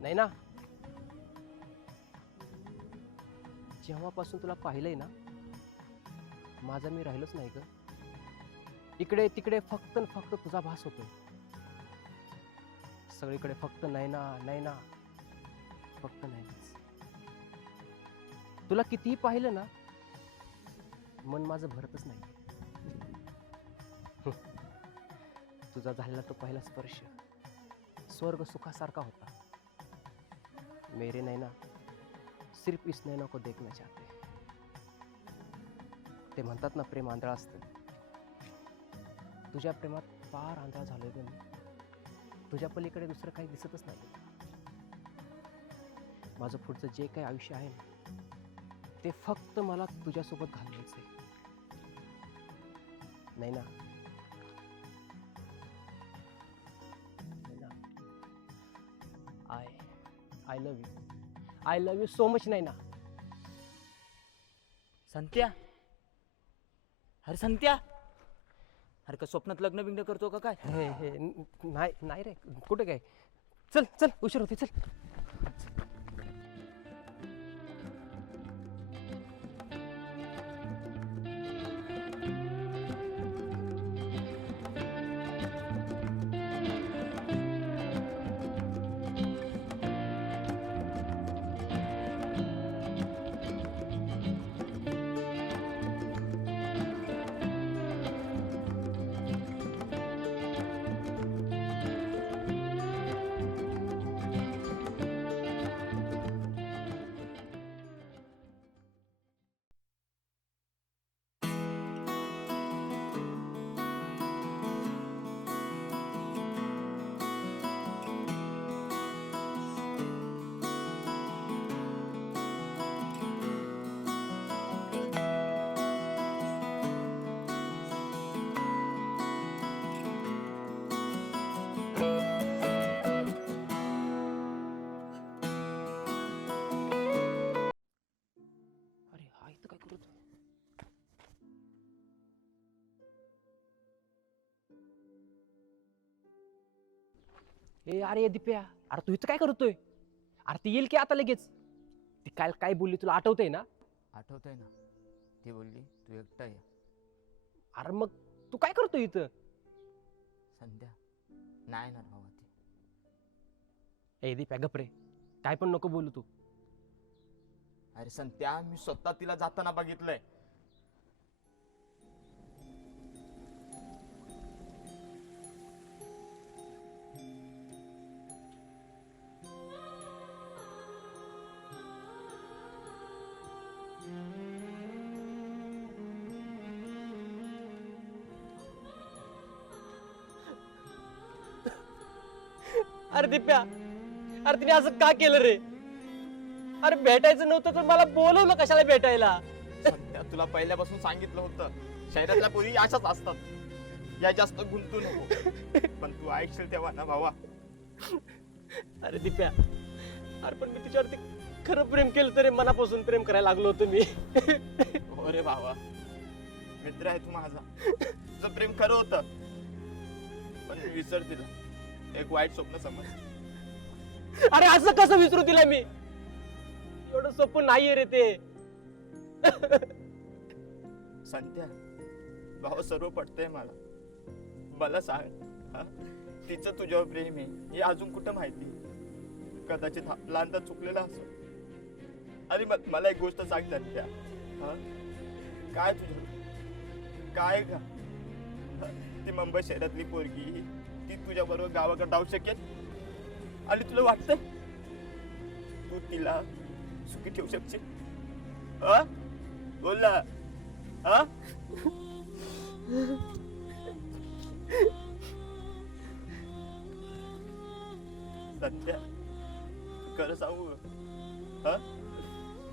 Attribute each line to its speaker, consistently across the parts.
Speaker 1: नाही ना? जेव्हापासून तुला पाहिलंय ना माझा मी राहिलोच नाही ग. इकडे तिकडे फक्त फक्त तुझा भास होतोय. सगळीकडे फक्त नैना नैना फक्त नैनाच. तुला कितीही पाहिलं ना मन माझं भरतच नाही. तुझा झालेला तो पहिला स्पर्श स्वर्ग सुखासारखा होता. मेरे नैना सिर्फ इस नैना को देखना चाहते ते म्हणतात ना प्रेम आंधळा असतं. तुझ्या प्रेमात फार आंधळा झालोय मी. तुझ्या पलीकडे दुसरं काही दिसतच नाही माझं पुढचं जे काही आयुष्य आहे ना ते फक्त मला तुझ्यासोबत घालवायचंय नाही ना I. I love you I love you so much नाही ना
Speaker 2: संत्या? अरे संत्या? अरे का स्वप्नात लग्न बिग्न करतो का काय?
Speaker 1: हे हे न- नाही नाही रे. कुठे काय? चल चल उशीर होते चल. ए अरे दिप्या अरे तू इथं काय करतोय? अरे ती येईल की आता लगेच? ती काल काय बोलली तुला आठवतंय ना?
Speaker 2: आठवतंय ना. ती बोलली तू एकटा ये.
Speaker 1: अरे मग तू काय करतोय इथं?
Speaker 2: संध्या नाही येणार भावा ती.
Speaker 1: ए दिप्या गपरे काय पण नको बोलू तू.
Speaker 2: अरे संत्या मी स्वतः तिला जाताना बघितलंय.
Speaker 1: अरे दिप्या अरे तिने असं का केलं रे? अरे भेटायचं नव्हतं तर मला बोलवलं कशाला भेटायला?
Speaker 2: संध्या तुला पहिल्यापासून सांगितलं होतं शहरातल्या पोरी अशाच असतात. या जास्त गुंतू नको. पण तू ऐकशील तेव्हा ना भावा.
Speaker 1: अरे दिप्या अरे पण मी तुझ्यावरती खरं प्रेम केलं तरी मनापासून प्रेम करायला लागलो होतो मी.
Speaker 2: हो रे भावा. मित्र आहे तू माझा. तुझं प्रेम खरं होतं. पण मी विसर तिला एक वाईट स्वप्न समज
Speaker 1: अरे असं कसं विसरू तिला मी? एवढं सोपं नाहीये रे ते.
Speaker 2: संध्या भाऊ सर्व पटतंय मला. मला सांग हा? तिचं तुझ्यावर प्रेम आहे हे अजून कुठं माहिती? कदाचित हा लहानदा चुकलेला असं आणि मग मला एक गोष्ट सांग संध्या हा? काय तुझं? काय का? ती मुंबई शहरातली पोरगी ती तुझ्या बरोबर गावाकडे जाऊ शकेल. आणि तुला वाटत? तू तिला सुखी ठेवू शकशील. हा? बोल ना. हा सध्या खरं सांगू? हा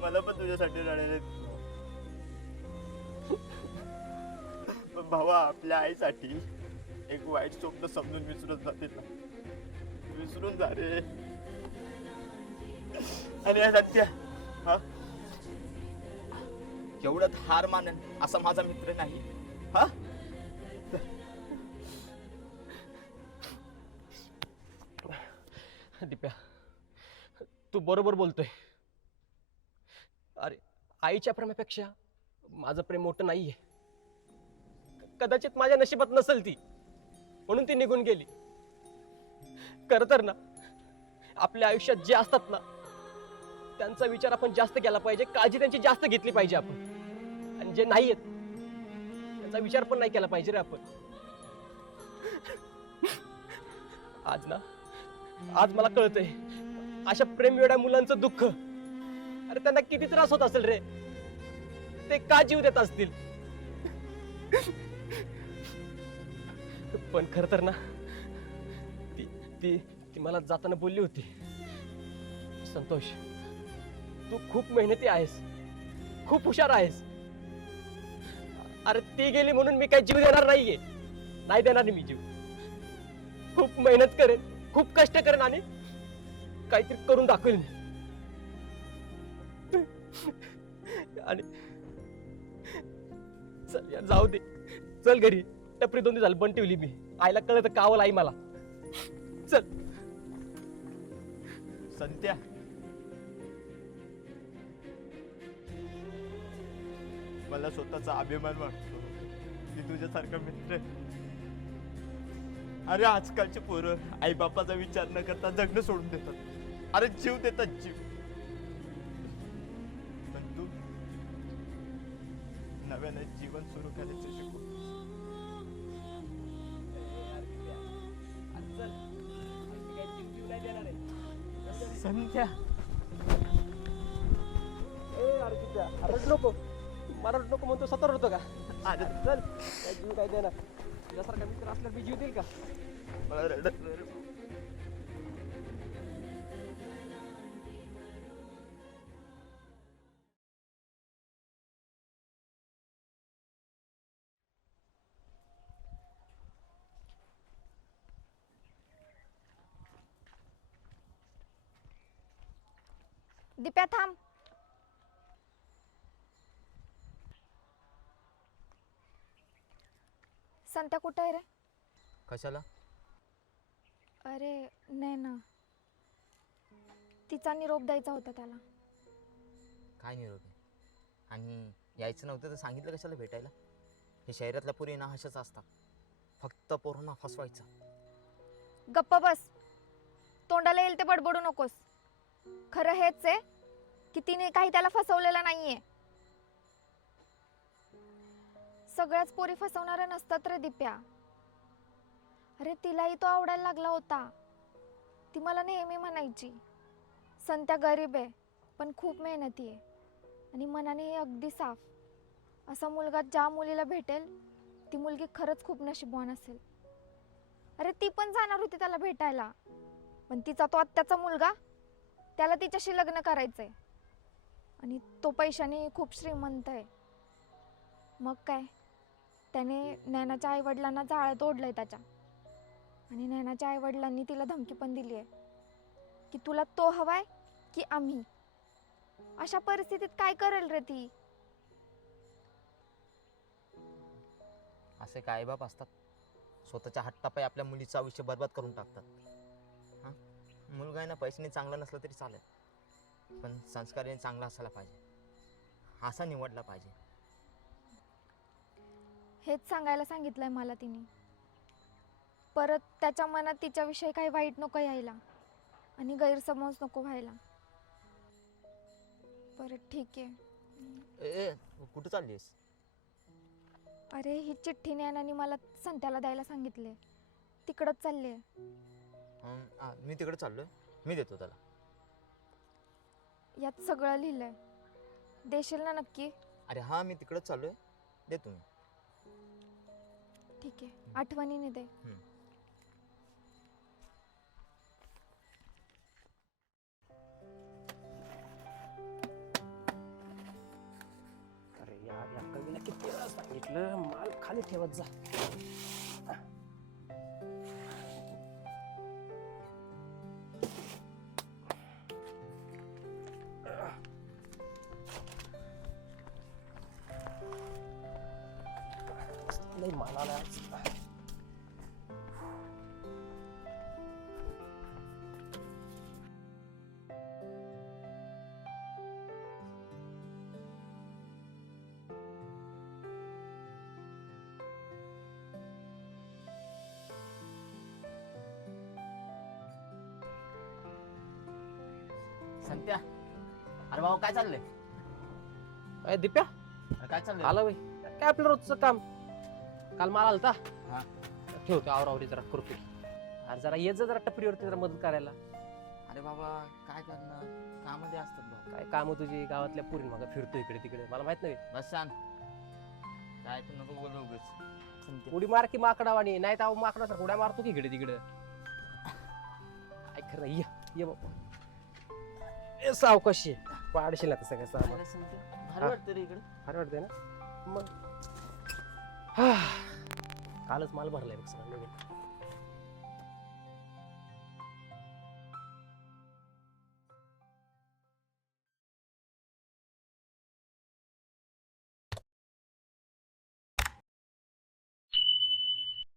Speaker 2: मला पण तुझ्यासाठी रडायला भावा आपल्या आईसाठी एक वाईट स्वप्न समजून विसरून जाते ना. विसरून जा रे आणि या सत्या हा? एवढ्यात हार मानेन असा माझा मित्र नाही. हा?
Speaker 1: दिप्या तू बरोबर बोलतोय. अरे आईच्या प्रेमापेक्षा माझं प्रेम मोठं नाहीये. कदाचित माझ्या नशिबात नसेल ती. म्हणून ती निघून गेली. खरं तर ना आपल्या आयुष्यात जे असतात ना त्यांचा विचार आपण जास्त केला पाहिजे काळजी त्यांची जास्त घेतली पाहिजे आपण. आणि जे नाही आहेत त्यांचा विचार पण नाही केला पाहिजे रे आपण. आज ना आज मला कळतंय अशा प्रेमवेड्या मुलांचं दुःख अरे त्यांना किती त्रास होत असेल रे. ते का जीव देत असतील? पण खर तर ना ती ती ती मला जाताना बोलली होती. संतोष तू खूप मेहनती आहेस. खूप हुशार आहेस. अरे ती गेली म्हणून मी काही जीव देणार नाहीये. नाही देणार नाही मी जीव. खूप मेहनत करेन खूप कष्ट करेन आणि काहीतरी करून दाखवेल मी. आणि चल या जाऊ दे. चल घरी. टपरी दोन झालं झाली बंद ठेवली मी. आईला कळत कावल आई मला. चल.
Speaker 2: संत्या. मला स्वतःचा अभिमान वाटतो. की तुझ्यासारखा मित्र अरे आजकालचे पोरं आई बापाचा विचार न करता जगणं सोडून देतात. अरे जीव देतात जीव. पण तू नव्याने जीवन सुरू करायचं शिकू संध्या
Speaker 1: रड नको. मला नको म्हणतो स्वतः रडतो का?
Speaker 2: अरे
Speaker 1: चल काय जीव काय देणार. तुझ्यासारखा मित्र असल्यावर मी जीव देईल का?
Speaker 3: दिप्या थांब. संत्या कुठं आहे रे?
Speaker 4: कशाला?
Speaker 3: अरे नाही ना. तिचा निरोप द्यायचा होता त्याला.
Speaker 4: काय निरोप आहे? आणि यायचं नव्हतं तर सांगितलं कशाला भेटायला? हे शहरातल्या पुरी ना अशाच असतात. फक्त पोरांना फसवायचं.
Speaker 3: गप्प बस. तोंडाला येईल ते बडबडू नकोस. खरं हेच आहे की तिने काही त्याला फसवलेलं नाहीये. सगळ्याच पोरी फसवणाऱ्या नसतात रे दिप्या. अरे तिलाही तो आवडायला लागला होता. ती मला नेहमी म्हणायची संत्या गरीब आहे पण खूप मेहनती आहे आणि मनाने हे अगदी साफ. असा मुलगा ज्या मुलीला भेटेल ती मुलगी खरंच खूप नशीबवान असेल. अरे ती पण जाणार होती त्याला भेटायला पण तिचा तो आत्याचा मुलगा त्याला तिच्याशी लग्न करायचंय. आणि तो पैशाने खूप श्रीमंत आहे. मग काय? त्याने नैनाच्या आईवडिलांना जाळ्यात आहे त्याच्या. आणि नैनाच्या आईवडिलांनी तिला धमकी पण दिली आहे. की तुला तो हवाय की आम्ही? अशा परिस्थितीत काय करेल रे ती?
Speaker 4: असे काय बाप असतात? स्वतःच्या हट्टापायी आपल्या मुलीचं आयुष्य बरबाद करून टाकतात. हां? मुलगा आहे ना पैशाने चांगला नसला तरी चालेल. पण संस्काराने चांगला असायला पाहिजे. असा निवडला पाहिजे.
Speaker 3: हेच सांगायला सांगितलंय मला तिने. परत त्याच्या मनात तिच्याविषयी काही वाईट नको यायला आणि गैरसमज नको व्हायला. परत ठीक आहे.
Speaker 4: ए कुठं चाललीस
Speaker 3: अरे ही चिठ्ठी ज्ञानाने मला संत्याला द्यायला सांगितले. तिकडंच चालले
Speaker 4: मी तिकडे चाललोय. मी देतो त्याला.
Speaker 3: यात सगळं लिहिलंय. देशील ना नक्की?
Speaker 4: अरे हां मी तिकडंच चाललोय. देतो मी
Speaker 3: ठीक आहे. आठवणीने दे.
Speaker 1: अरे यार या कवीला किती वेळा सांगितलं? माल खाली ठेवत जा.
Speaker 2: संत्या अरे भाऊ काय चाललंय?
Speaker 1: ए दिप्या?
Speaker 2: काय चाललंय?
Speaker 1: आलं भाई काय आपलं रोजचं काम? काल माल आलता?
Speaker 2: हा.
Speaker 1: ठेवतो आवरावरी जरा करतो अरे जरा ये जा जरा टपरीवरती जरा मदत करायला.
Speaker 2: अरे बाबा काय करणार? कामध्ये असतात भाऊ.
Speaker 1: काय काम तुझी? गावातल्या पुरी मग फिरतो इकडे तिकडे. मला माहीत नाही.
Speaker 2: बस शांत काय तू नको बोलू उगाच.
Speaker 1: उडी मार की माकडावाणी. नाही तर माकडा सर उड्या मारतो की इकडे तिकडे. काय खरं ये. ये बाबा. ए, सावकाशी पाडशील आता सगळं सामान.
Speaker 2: भारी. वाटतं रे इकडे.
Speaker 1: अरे वाटतंय ना? मग. कालच माल भरलाय बघ सगळं नवीन.